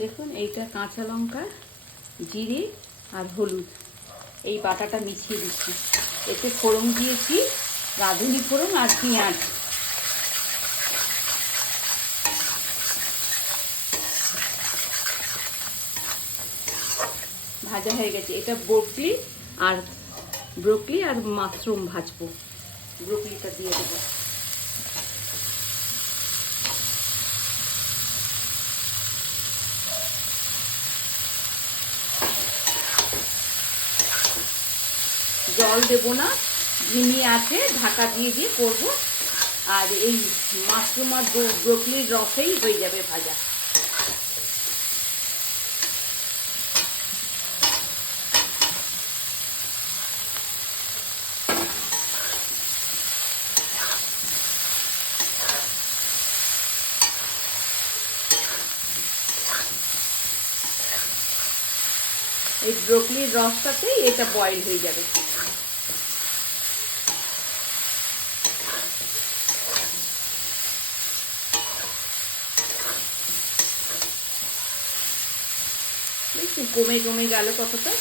দেখুন এইটা কাঁচা লঙ্কা, জিরে আর হলুদ এই বাটাটা মিশিয়ে দিচ্ছি। এতে ফোড়ন দিয়েছি, রাঁধুনি ফোড়ন আর পেঁয়াজ। ভাজা হয়ে গেছে। এটা ব্রোকলি আর মাশরুম ভাজবো। ব্রোকলিটা দিয়ে দেবো। জল দেবো না, ধিমি আছে ঢাকা দিয়ে দিয়ে করবো। আর এই মাশরুম আর ব্রোকলির রসেই হয়ে যাবে ভাজা। এই ব্রোকলির রসটাতেই এটা বয়েল হয়ে যাবে। কমে কমে গেল কতটা।